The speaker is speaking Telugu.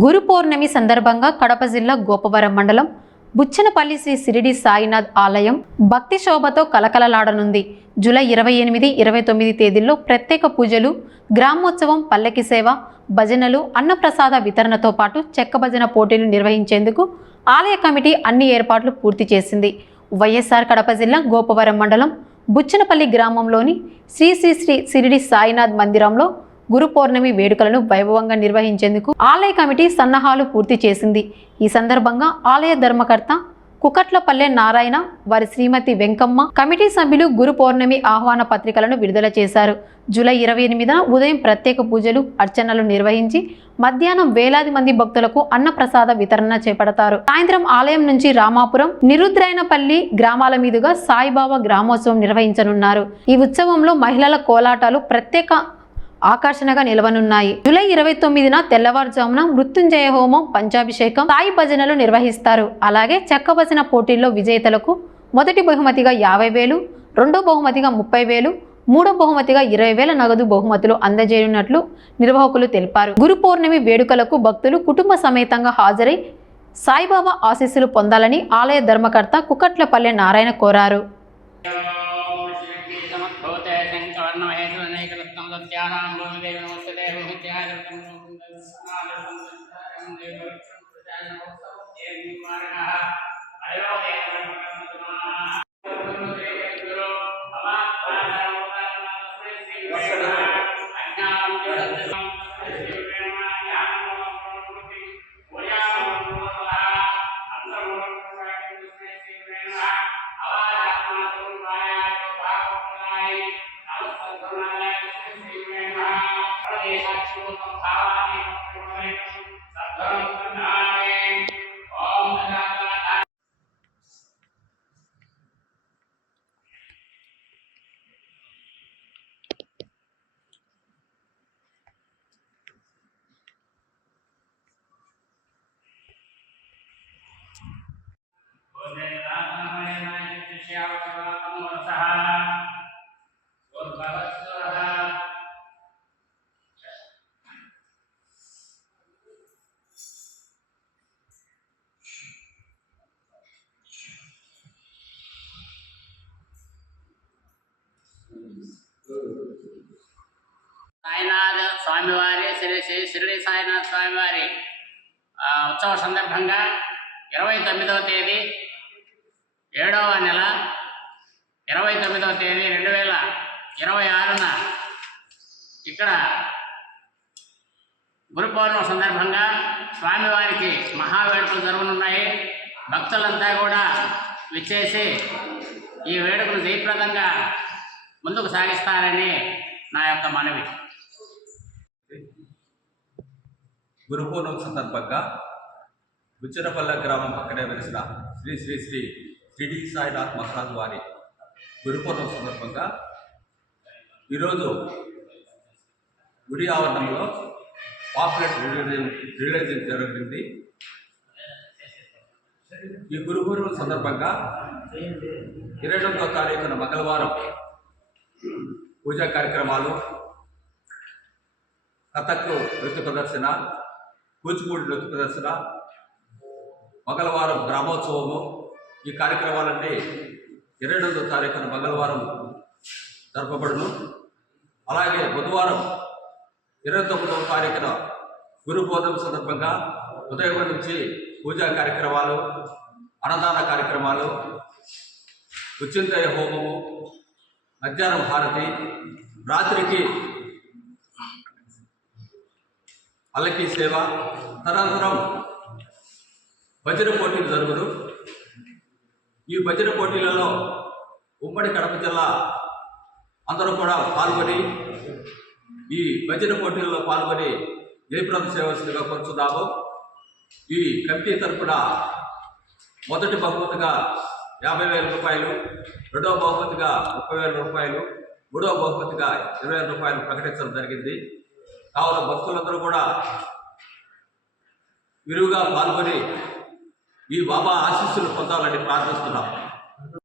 గురు పౌర్ణమి సందర్భంగా కడప జిల్లా గోపవరం మండలం బుచ్చనపల్లి శ్రీ షిరిడి సాయినాథ్ ఆలయం భక్తి శోభతో కలకలలాడనుంది. జూలై 28, 29 తేదీల్లో ప్రత్యేక పూజలు, గ్రామోత్సవం, పల్లకి సేవ, భజనలు, అన్నప్రసాద వితరణతో పాటు చెక్క భజన పోటీలు నిర్వహించేందుకు ఆలయ కమిటీ అన్ని ఏర్పాట్లు పూర్తి చేసింది. వైఎస్ఆర్ కడప జిల్లా గోపవరం మండలం బుచ్చనపల్లి గ్రామంలోని శ్రీ శ్రీ శ్రీ షిరిడి సాయినాథ్ మందిరంలో గురు పౌర్ణమి వేడుకలను వైభవంగా నిర్వహించేందుకు ఆలయ కమిటీ సన్నాహాలు పూర్తి చేసింది. ఈ సందర్భంగా ఆలయ ధర్మకర్త కుకట్లపల్లె నారాయణ, వారి శ్రీమతి వెంకమ్మ, కమిటీ సభ్యులు గురు పౌర్ణమి ఆహ్వాన పత్రికలను విడుదల చేశారు. జూలై 28న ఉదయం ప్రత్యేక పూజలు, అర్చనలు నిర్వహించి మధ్యాహ్నం వేలాది మంది భక్తులకు అన్నప్రసాద వితరణ చేపడతారు. సాయంత్రం ఆలయం నుంచి రామాపురం, నిరుద్రాయనపల్లి గ్రామాల మీదుగా సాయిబాబా గ్రామోత్సవం నిర్వహించనున్నారు. ఈ ఉత్సవంలో మహిళల కోలాటాలు ప్రత్యేక ఆకర్షణగా నిలవనున్నాయి. జూలై 29న తెల్లవారుజామున మృత్యుంజయ హోమం, పంచాభిషేకం, సాయి భజనలు నిర్వహిస్తారు. అలాగే చెక్క భజన పోటీల్లో విజేతలకు మొదటి బహుమతిగా 50,000, రెండో బహుమతిగా 30,000, మూడో బహుమతిగా 20,000 నగదు బహుమతులు అందజేయనున్నట్లు నిర్వాహకులు తెలిపారు. గురు పౌర్ణమి వేడుకలకు భక్తులు కుటుంబ సమేతంగా హాజరై సాయిబాబా ఆశీస్సులు పొందాలని ఆలయ ధర్మకర్త కుకట్లపల్లె నారాయణ కోరారు. సాయినాథ్ స్వామివారి శ్రీ శ్రీ షిరిడి సాయినాథ్ స్వామివారి ఉత్సవ సందర్భంగా 29వ తేదీ 7వ నెల 29వ తేదీ 2026న ఇక్కడ గురు పౌర్ణమి సందర్భంగా స్వామివారికి మహావేడుకలు జరగనున్నాయి. భక్తులంతా కూడా విచ్చేసి ఈ వేడుకలు జయప్రదంగా ముందుకు సాగిస్తారని నా యొక్క మనవి. గురు పౌర్ణమి సందర్భంగా బుచ్చనపల్లె గ్రామం పక్కనే వెలిసిన శ్రీ శ్రీ శ్రీ షిరిడి సాయినాథ్ మహారాజు వారి గురు పౌర్ణమి సందర్భంగా ఈరోజు గుడి ఆవరణంలో పాపులర్ రిలీజ్ జరిగింది. ఈ గురు పౌర్ణమి సందర్భంగా 22వ తారీఖున మంగళవారం పూజా కార్యక్రమాలు, కథక్ నృత్య ప్రదర్శన, కూచిపూడి నృత్య ప్రదర్శన, మంగళవారం గ్రామోత్సవము, ఈ కార్యక్రమాలన్నీ 22వ తారీఖున మంగళవారం జరపబడును. అలాగే బుధవారం 29వ తారీఖున గురు పౌర్ణమి సందర్భంగా ఉదయం నుంచి పూజా కార్యక్రమాలు, అన్నదాన కార్యక్రమాలు, మృత్యుంజయ హోమము, మధ్యాహ్నం హారతి, రాత్రికి పల్లకి సేవ, తదనంతరం భజన పోటీలు జరుగును. ఈ భజన పోటీలలో ఉమ్మడి కడప జిల్లా అందరూ కూడా పాల్గొని ఈ భజన పోటీలలో పాల్గొని జయప్రదం చేయవలసిందిగా కోరుచున్నాము. ఈ కమిటీ తరఫున మొదటి బహుమతిగా 50,000 రూపాయలు, రెండవ బహుమతిగా 30,000 రూపాయలు, మూడవ బహుమతిగా 20,000 రూపాయలు ప్రకటించడం జరిగింది. కావున భక్తులందరూ కూడా విరివిగా పాల్గొని ఈ బాబా ఆశీస్సులు పొందాలని ప్రార్థిస్తున్నాం.